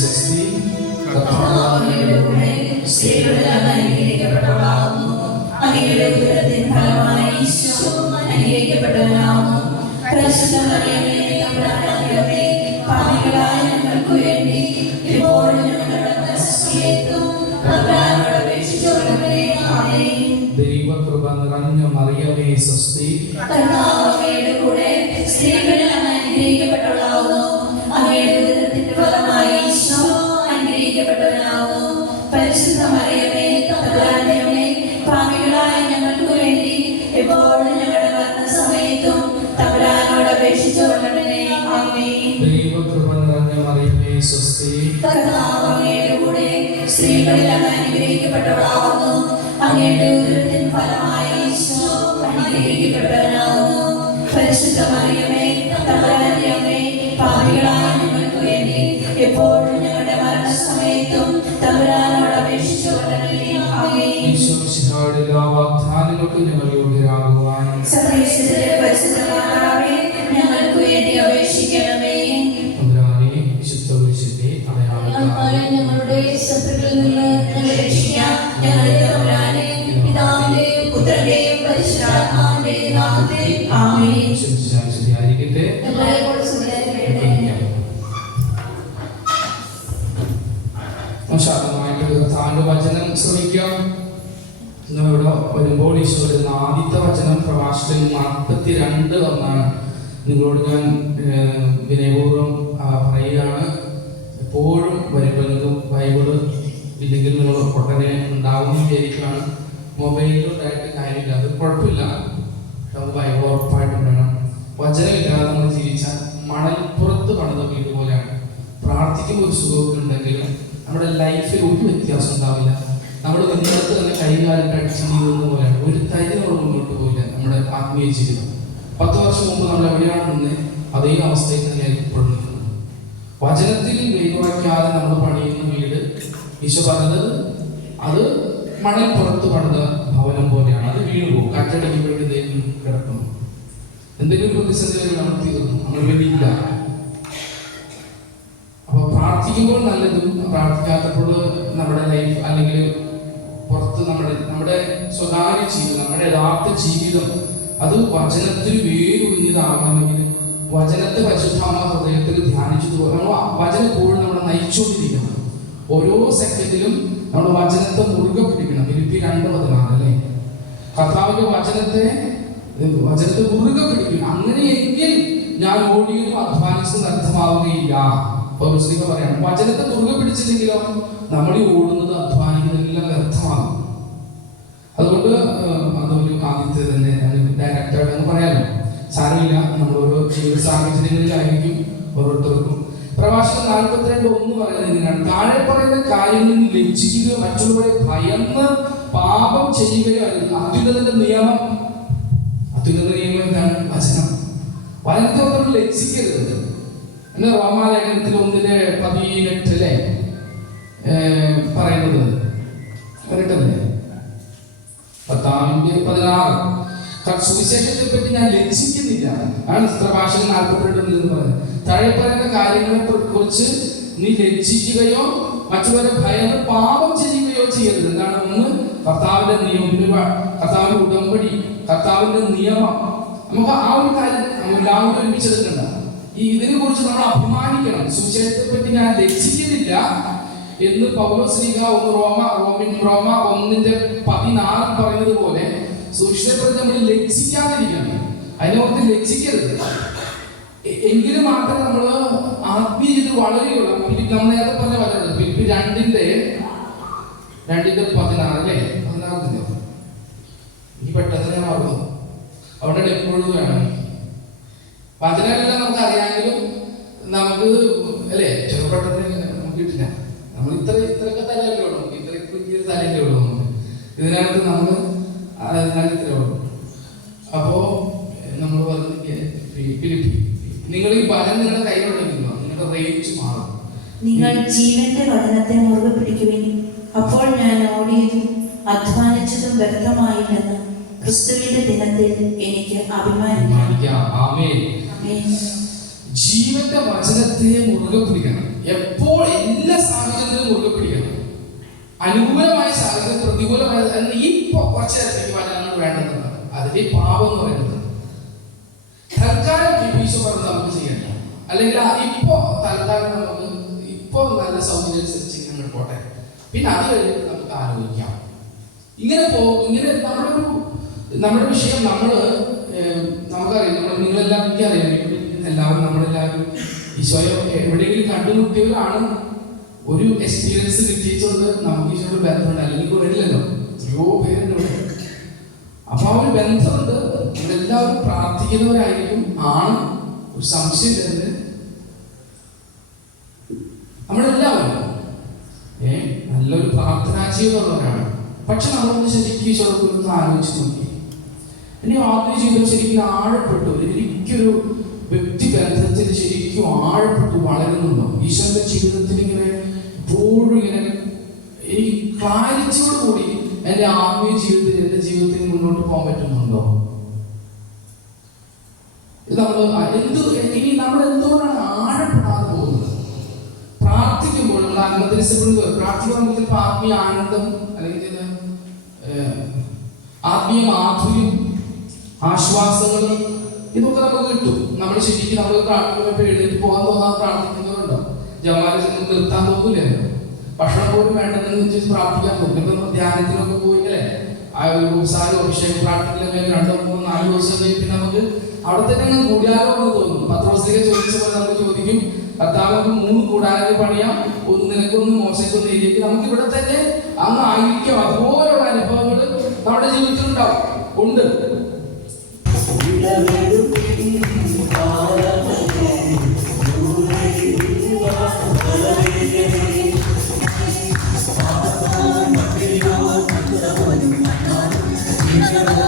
സ്വസ്തി. അങ്ങയുടെ ഉദരത്തിൻ ഫലമായി ഈശോ അനുഗ്രഹിക്കപ്പെട്ടവനാകുന്നു. പരിശുദ്ധ മറിയമേ, തമ്പുരാന്റെ പാപികളായ ഞങ്ങൾക്ക് വേണ്ടി ഇപ്പോഴും ഞങ്ങളുടെ മരണസമയത്തും തമ്പുരാനോട് അപേക്ഷിച്ചുകൊള്ളണമേ. ആമേൻ. ദൈവകൃപ നിറഞ്ഞ മറിയമേ സ്വസ്തി. കർത്താവ് അങ്ങയുടെ കൂടെ സ്ത്രീകളിൽ അങ്ങ് അനുഗ്രഹിക്കപ്പെട്ടവളാകുന്നു. അങ്ങയുടെ ഉദരത്തിന്റെ ഫലമായി ഈശോ അനുഗ്രഹിക്കപ്പെട്ടവനാകുന്നു. പരിശുദ്ധ മറിയമേ, തമ്പുരാന്റെ അമ്മേ, പാപികളായ ഞങ്ങൾക്ക് വേണ്ടി എപ്പോഴും ഞങ്ങളുടെ മരണസമയത്തും തമ്പുരാനോട് അപേക്ഷിച്ചുകൊള്ളണമേ. ആമേൻ. ദൈവകൃപ നിറഞ്ഞ മറിയമേ സ്വസ്തി. കർത്താവ് അങ്ങയുടെ കൂടെ സ്ത്രീകളിൽ അങ്ങ് അനുഗ്രഹിക്കപ്പെട്ടവളാകുന്നു. അങ്ങയുടെ ഉദരത്തിൻ ഫലമായി ഈശോ അനുഗ്രഹിക്കപ്പെട്ടവനാകുന്നു. പരിശുദ്ധ മറിയമേ, തമ്പുരാന്റെ അമ്മേ, പാപികളായ ഞങ്ങൾക്ക് വേണ്ടി എപ്പോഴും ഞങ്ങളുടെ മരണസമയത്തും തമ്പുരാനോട് അപേക്ഷിച്ചുകൊള്ളണമേ. ആമേൻ. ഈശോയുടെ എല്ലാ വാഗ്ദാനങ്ങൾക്കും ഞങ്ങൾ യോഗ്യരാകുവാൻ സർവേശ്വരന്റെ പരിശുദ്ധ മാതാവേ, ഞങ്ങൾക്ക് വേണ്ടി അപേക്ഷിക്കണമേ. വിശുദ്ധ കുരിശിന്റെ അടയാളത്താൽ ഞങ്ങളുടെ ശത്രുക്കളിൽ നിന്ന് ഞങ്ങളെ രക്ഷിക്കാം. ഞങ്ങളുടെ തമ്പുരാനെ, പിതാവിന്റെയും പുത്രന്റെയും പരിശുദ്ധാത്മാവിന്റെയും നാമത്തിൽ ആമേൻ. ശരിയായിരിക്കട്ടെ. എല്ലാവരോടും സ്തുതിയായിരിക്കട്ടെ. ശാന്തമായിട്ട് കർത്താവിന്റെ വചനം ശ്രമിക്കാം. ഇവിടെ വരുമ്പോൾ ഈശോ വരുന്ന ആദ്യത്തെ വചനം പ്രഭാഷകൻ 42 ഒന്നാണ്. നിങ്ങളോട് ഞാൻ വിനയപൂർവ്വം പറയുകയാണ്, എപ്പോഴും വരുമ്പോൾ നിങ്ങൾക്ക് ബൈബിള് ഇല്ലെങ്കിൽ നിങ്ങൾ ഉടനെ ഉണ്ടാകുന്ന വിചാരിക്കുകയാണ്. മൊബൈലിലുണ്ടായിട്ട് കാര്യമില്ല, അത് കുഴപ്പമില്ല. നമുക്ക് ബൈബിൾ ഉറപ്പായിട്ടും വേണം. വചനമില്ലാതെ നമ്മൾ ജീവിച്ചാൽ മണൽപ്പുറത്ത് പണിത വീട് പോലെയാണ്. പ്രാർത്ഥിക്കുമ്പോൾ ഒരു സുഖമൊക്കെ ഉണ്ടെങ്കിലും നമ്മുടെ ലൈഫിൽ ഒരു വ്യത്യാസം ഉണ്ടാവില്ല. നമ്മൾ നിന്നിടത്ത് തന്നെ കൈകാലം കഴിച്ച് ജീവിക്കുന്ന പോലെയാണ്. ഒരു തരി നമ്മൾ മുന്നോട്ട് പോയില്ല നമ്മുടെ ആത്മീയ ജീവിതം. 10 വർഷം മുമ്പ് നമ്മൾ എവിടെയാണ് നിന്ന് അതേ അവസ്ഥയിൽ തന്നെയാണ് ഇപ്പോഴും നിൽക്കുന്നത്. വചനത്തിൽ വെയിലുറയ്ക്കാതെ നമ്മൾ പണിയുന്ന വീട് ഈശോ പറഞ്ഞത് അത് മണൽപ്പുറത്ത് പണിത ഭവനം പോലെയാണ്. അത് വീണ് പോകും. കാറ്റടിക്കുമ്പോഴേക്ക് എന്തെങ്കിലും കിടക്കുന്നു, എന്തെങ്കിലും ഒരു പ്രതിസന്ധി വരെ നമ്മൾ തീർന്നു, നമ്മൾ വേണ്ടിയില്ല. അപ്പൊ പ്രാർത്ഥിക്കുമ്പോൾ നല്ലതും പ്രാർത്ഥിക്കാത്തപ്പോൾ നമ്മുടെ ലൈഫ് അല്ലെങ്കിൽ പുറത്ത് നമ്മുടെ സ്വകാര്യ ജീവിതം, നമ്മുടെ യഥാർത്ഥ ജീവിതം അത് വചനത്തിൽ വേരൊഴിഞ്ഞതാകണമെങ്കിൽ വചനത്തെ പരിശുദ്ധാത്മ ഹൃദയത്തിൽ ധ്യാനിച്ചത് നമ്മൾ വചനം എപ്പോഴും നമ്മളെ നയിച്ചുകൊണ്ടിരിക്കണം. ഓരോ സെക്കൻഡിലും നമ്മൾ വചനത്തെ മുറുകെ പിടിക്കണം. ഫിലിപ്പി 2:14 അല്ലേ? കർത്താവിന്റെ വചനത്തെ മുറുകെ പിടിക്കണം. അങ്ങനെയെങ്കിൽ ഞാൻ ഓടിയതും അധ്വാനിച്ചതും അർത്ഥമാവുകയില്ല. പൗലോസ് പറയാണ്, വചനത്തെ മുറുകെ പിടിച്ചില്ലെങ്കിലോ നമ്മൾ ഓടുന്നത് അധ്വാനിക്കുന്നതെല്ലാം വ്യർത്ഥമാകും. അതുകൊണ്ട് അതൊരു ആദ്യത്തെ തന്നെ ഡയറക്റ്റായിട്ട് എന്ന് പറയാലോ. സാരമില്ല, നമ്മൾ ഓരോ ജീവിത സാഹചര്യങ്ങളിലായിരിക്കും ഓരോരുത്തർക്കും. പ്രഭാഷകൻ 42:1 പറയുന്നത് ഇങ്ങനെയാണ്: താഴെ പറയുന്ന കാര്യങ്ങളിൽ ലജ്ജിക്കുക, മറ്റുള്ളവരെ ഭയന്ന് പാപം ചെയ്യുകയോ അല്ല. അത്യുന്നതന്റെ നിയമം, അത്യുന്നത നിയമം എന്താണ്? വചനം. വചനത്തെ നമ്മൾ ലജ്ജിക്കരുത്. എന്നെ റോമാലേഖനത്തിൽ 1:18 പറയുന്നത് കേട്ടല്ലേ? 10:16 സുവിശേഷത്തെ പറ്റി ഞാൻ ലജ്ജിക്കുന്നില്ല ആണ് പ്രഭാഷകൻ 42 എന്ന് പറയുന്നത്. താഴെ പറയുന്ന കാര്യങ്ങളെ കുറിച്ച് നീ ലജ്ജിക്കുകയോ മറ്റുള്ളവരെ ഭയന്ന് പാപം ചെയ്യുകയോ ചെയ്യരുത്. എന്താണ്? ഒന്ന്, കർത്താവിന്റെ നിയമം, കർത്താവിന്റെ ഉടമ്പടി, കർത്താവിന്റെ നിയമം. നമുക്ക് ആ ഒരു കാര്യം എല്ലാവരും ഒരുമിച്ചെടുക്കണ്ട. ഇതിനെ കുറിച്ച് നമ്മൾ അഭിമാനിക്കണം. സുവിശേഷത്തെ പറ്റി ഞാൻ ലജ്ജിക്കുന്നില്ല എന്ന് പൗലോസ് ശ്ലീഹ റോമ 1:14 പറയുന്നത് പോലെ സുവിശേഷത്തെ പറ്റി നമ്മൾ ലജ്ജിക്കാതിരിക്കണം. അതിനോർത്ത് ലജ്ജിക്കരുത്. എങ്കിലും മാത്രമേ നമ്മൾ ആത്മീയ ജീവിതം വളരെയുള്ളൂ. നമ്മൾ നേരത്തെ പറഞ്ഞ വചനം ഫിലിപ്പി 2:16 അല്ലേ? 16 എനിക്ക് പെട്ടെന്ന് ഞാൻ ഓർക്കുന്നു. അവിടെ എപ്പോഴും വേണം വചനമെല്ലാം നമുക്ക് അറിയാമെങ്കിലും നമുക്ക് അല്ലേ ചെറുപ്പട്ടത്തിന് നമുക്ക് കിട്ടില്ല. നമ്മൾ ഇത്രയൊക്കെ തലയല്ലേ ഉള്ളൂ, നമുക്ക് ഇത്രയൊക്കെ വലിയൊരു തലയല്ലേ ഉള്ളൂ. നമുക്ക് ഇതിനകത്ത് നമ്മൾ ഇത്രേ ഉള്ളൂ. അപ്പോ നമ്മൾ പറഞ്ഞ ഫിലിപ്പി, നിങ്ങൾ ഈ വചനം നിങ്ങളുടെ കയ്യിലുണ്ടെങ്കിലോ നിങ്ങളുടെ റേഞ്ച് മാറും. നിങ്ങൾ ജീവന്റെ വചനത്തെ മുറുകെ പിടിക്കുവിൻ, അപ്പോൾ ഞാൻ ഓടിയതും അധ്വാനിച്ചതും വ്യക്തമായില്ലെന്ന് ക്രിസ്തുവിന്റെ ദിനത്തിൽ എനിക്ക് അഭിമാനിക്കാം. ആമേൻ. ജീവന്റെ വചനത്തെ മുറുകെ പിടിക്കണം. എപ്പോൾ എല്ലാ സാഹചര്യത്തിലും മുറുകെ പിടിക്കണം. അനുകൂലമായ സാഹചര്യം, പ്രതികൂലമായ ഈ കുറച്ച് നേരത്തേക്ക് വചനങ്ങൾ വേണ്ടെന്നുള്ളത് അതിന്റെ പാപം എന്ന് പറയുന്നത് തൽക്കാലം ഈശോ പറഞ്ഞ് നമുക്ക് ചെയ്യണ്ട, അല്ലെങ്കിൽ ഇപ്പോ തൽക്കാലം നമുക്ക് ഇപ്പോ നല്ല സൗകര്യം അനുസരിച്ച് ഇങ്ങനെ പോട്ടെ, പിന്നെ അത് കഴിഞ്ഞിട്ട് നമുക്ക് ആലോചിക്കാം. ഇങ്ങനെ നമ്മുടെ വിഷയം നമുക്കറിയാം, നിങ്ങളെല്ലാം എനിക്കറിയാം, നമ്മളെല്ലാവരും ഈശോയെ എവിടെയെങ്കിലും കണ്ടുമുട്ടിയവരാണ്. ഒരു എക്സ്പീരിയൻസ് കിട്ടിയിട്ടുണ്ട്, നമുക്ക് ഈശോയുടെ ബന്ധമുണ്ട്, അല്ലെങ്കിൽ വരില്ലല്ലോ, എത്രയോ പേരുണ്ട് ഇവിടെ. അപ്പൊ ആ ഒരു ബന്ധമുണ്ട്, നമ്മളെല്ലാവരും പ്രാർത്ഥിക്കുന്നവരായിരിക്കും ആണ്, ഒരു സംശയമില്ല. നമ്മളെല്ലാവരും നല്ലൊരു പ്രാർത്ഥനാ ജീവിതമുള്ളവരാണ്. പക്ഷെ നമ്മളൊന്ന് ശരിക്കും ഈശോടൊപ്പം ആലോചിച്ച് നോക്കി, എന്നെ ആത്മീയ ജീവിതം ശരിക്കും ആഴപ്പെട്ടു, എനിക്കൊരു വ്യക്തിബന്ധത്തിൽ ശരിക്കും ആഴപ്പെട്ടു വളരുന്നുണ്ടോ? ഈശോയുടെ ജീവിതത്തിൽ ഇങ്ങനെ എപ്പോഴും ഇങ്ങനെ എനിക്ക് ക്ലാരിറ്റിയോടുകൂടി എൻ്റെ ആത്മീയ ജീവിതത്തിൽ, എൻ്റെ ജീവിതത്തിൽ മുന്നോട്ട് പോകാൻ പറ്റുന്നുണ്ടോ? ഇത് നമ്മൾ എന്തുകൊണ്ടാണ് ആഴപ്പെടാതെ പോകുന്നത്? പ്രാർത്ഥിക്കുമ്പോൾ നമ്മൾ പ്രാർത്ഥിക്കുമ്പോൾ ചിലപ്പോൾ ആത്മീയ ആനന്ദം, അല്ലെങ്കിൽ ആത്മീയ മാധുര്യം, ആശ്വാസങ്ങൾ ഇതൊക്കെ നമുക്ക് കിട്ടും. നമ്മൾ ശരിക്കും നമ്മൾ പ്രാർത്ഥിക്കുമ്പോൾ എഴുന്നേറ്റ് പോകാൻ തോന്നാതെ പ്രാർത്ഥിക്കുന്നവരുണ്ടോ? ജമാല നിർത്താൻ തോന്നില്ലല്ലോ, ഭക്ഷണം പോലും വേണ്ടെന്ന് വെച്ച് പ്രാർത്ഥിക്കാൻ തോന്നും. ഇപ്പൊ ധ്യാനത്തിനൊക്കെ പോയില്ലേ, ആ ഒരു ഉപസാരം അഭിഷേകം പ്രാർത്ഥനയിലൊക്കെ 2, 3, 4 ദിവസം കഴിഞ്ഞ് നമുക്ക് അവിടെ തന്നെ കൂടിയാലോ എന്ന് തോന്നും. പത്രോസിനെ ചോദിച്ച പോലെ നമുക്ക് ചോദിക്കും, കർത്താവ് 3 കൂടാരങ്ങൾ പണിയാം, ഒന്ന് നിനക്കൊന്ന് മോശക്കൊന്ന് എഴുതിയിട്ട് നമുക്ക് ഇവിടെ തന്നെ അങ്ങ് ആയിരിക്കും. അതുപോലുള്ള അനുഭവങ്ങൾ നമ്മുടെ ജീവിതത്തിൽ ഉണ്ട്. Thank you.